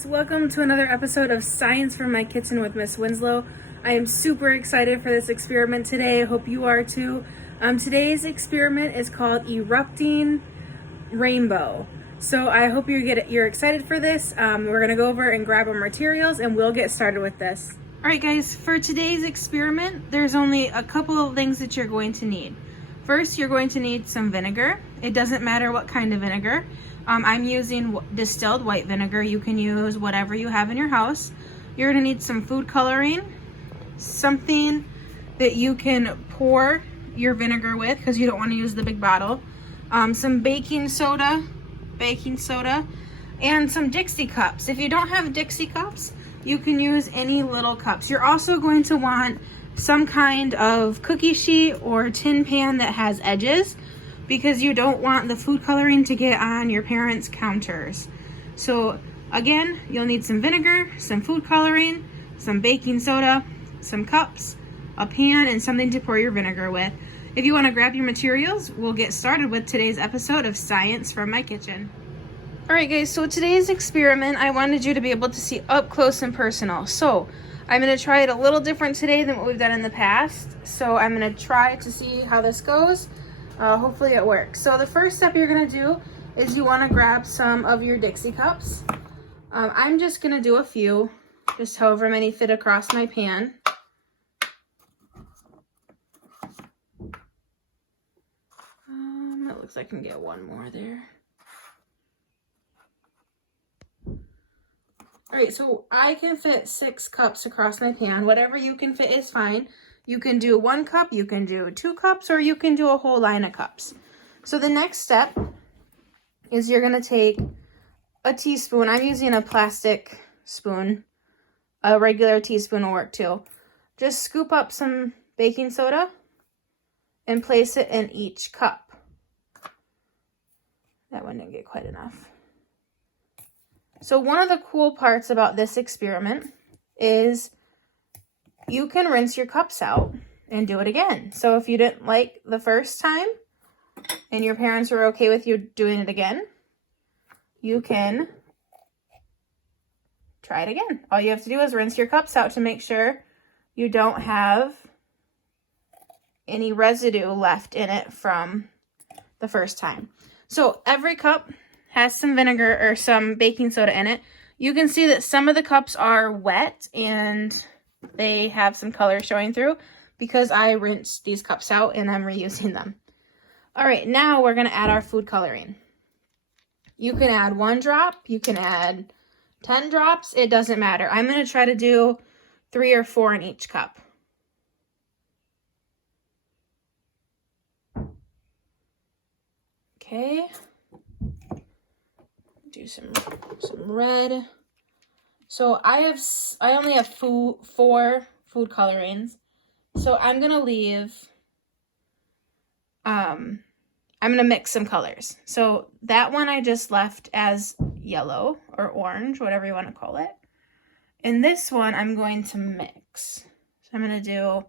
guys, welcome to another episode of Science from My Kitchen with Miss Winslow. I am super excited for this experiment today. I hope you are too. Today's experiment is called Erupting Rainbow. So I hope you're excited for this. We're gonna go over and grab our materials and we'll get started with this. Alright guys, for today's experiment, there's only a couple of things that you're going to need. First, you're going to need some vinegar. It doesn't matter what kind of vinegar. I'm using distilled white vinegar. You can use whatever you have in your house. You're gonna need some food coloring, something that you can pour your vinegar with because you don't want to use the big bottle, some baking soda, and some Dixie cups. If you don't have Dixie cups, you can use any little cups. You're also going to want some kind of cookie sheet or tin pan that has edges, because you don't want the food coloring to get on your parents' counters. So again, you'll need some vinegar, some food coloring, some baking soda, some cups, a pan, and something to pour your vinegar with. If you want to grab your materials, we'll get started with today's episode of Science from My Kitchen. Alright guys, so today's experiment, I wanted you to be able to see up close and personal. So I'm going to try it a little different today than what we've done in the past. So I'm going to try to see how this goes. Hopefully it works. So the first step you're going to do is you want to grab some of your Dixie cups. I'm just going to do a few, just however many fit across my pan. It looks like I can get one more there. Alright, so I can fit 6 cups across my pan. Whatever you can fit is fine. You can do 1 cup, you can do 2 cups, or you can do a whole line of cups. So the next step is you're going to take a teaspoon. I'm using a plastic spoon. A regular teaspoon will work too. Just scoop up some baking soda and place it in each cup. That one didn't get quite enough. So one of the cool parts about this experiment is you can rinse your cups out and do it again. So if you didn't like the first time and your parents were okay with you doing it again, you can try it again. All you have to do is rinse your cups out to make sure you don't have any residue left in it from the first time. So every cup has some vinegar or some baking soda in it. You can see that some of the cups are wet and they have some color showing through because I rinsed these cups out and I'm reusing them. All right, now we're gonna add our food coloring. You can add 1 drop, you can add 10 drops, it doesn't matter. I'm gonna try to do 3 or 4 in each cup. Okay, do some red. So I only have 4 food colorings. So I'm going to leave, I'm going to mix some colors. So that one I just left as yellow or orange, whatever you want to call it. And this one I'm going to mix. So I'm going to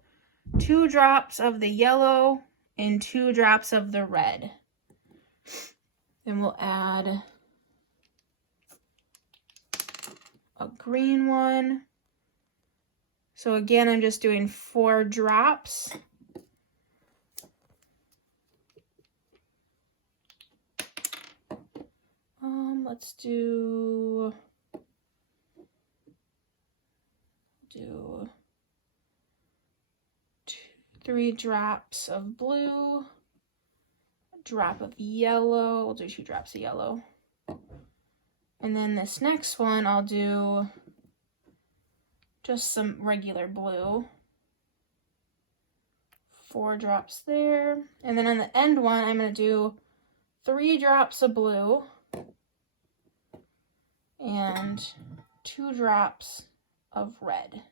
do 2 drops of the yellow and 2 drops of the red. Then we'll add a green one. So again, I'm just doing 4 drops. Let's do 3 drops of blue, a drop of yellow. We'll do 2 drops of yellow. And then this next one, I'll do just some regular blue. 4 drops there. And then on the end one, I'm going to do 3 drops of blue and 2 drops of red.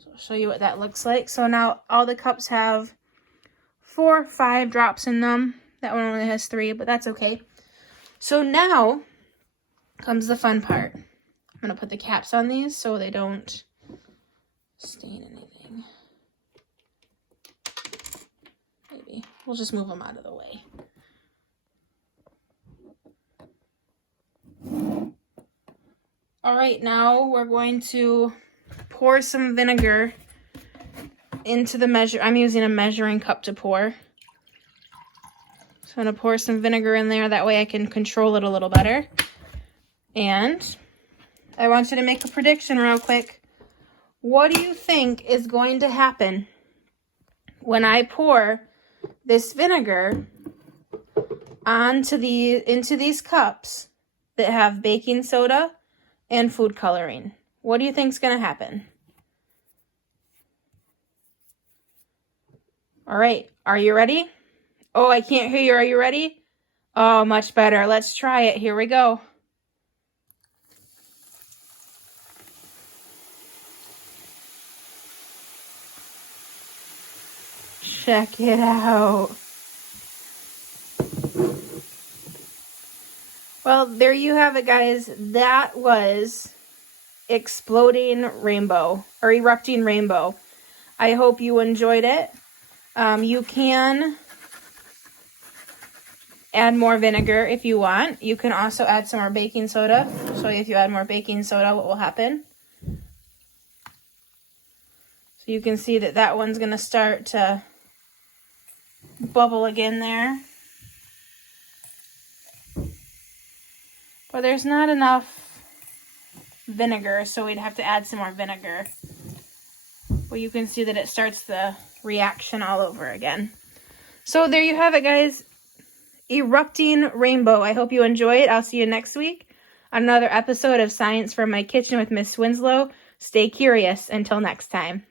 So I'll show you what that looks like. So now all the cups have 4 or 5 drops in them. That one only has 3, but that's okay. So now comes the fun part. I'm going to put the caps on these so they don't stain anything. Maybe. We'll just move them out of the way. All right, now we're going to pour some vinegar into the measure. I'm using a measuring cup to pour. So I'm going to pour some vinegar in there. That way I can control it a little better. And I want you to make a prediction real quick. What do you think is going to happen when I pour this vinegar into these cups that have baking soda and food coloring? What do you think is going to happen? All right, are you ready? Oh, I can't hear you. Are you ready? Oh, much better. Let's try it. Here we go. Check it out. Well, there you have it, guys. That was Exploding Rainbow, or Erupting Rainbow. I hope you enjoyed it. You can add more vinegar if you want. You can also add some more baking soda. I'll show you if you add more baking soda what will happen. So you can see that that one's going to start to bubble again there. But there's not enough vinegar, so we'd have to add some more vinegar. Well, you can see that it starts the reaction all over again. So there you have it, guys. Erupting Rainbow. I hope you enjoy it. I'll see you next week on another episode of Science from My Kitchen with Miss Winslow. Stay curious. Until next time.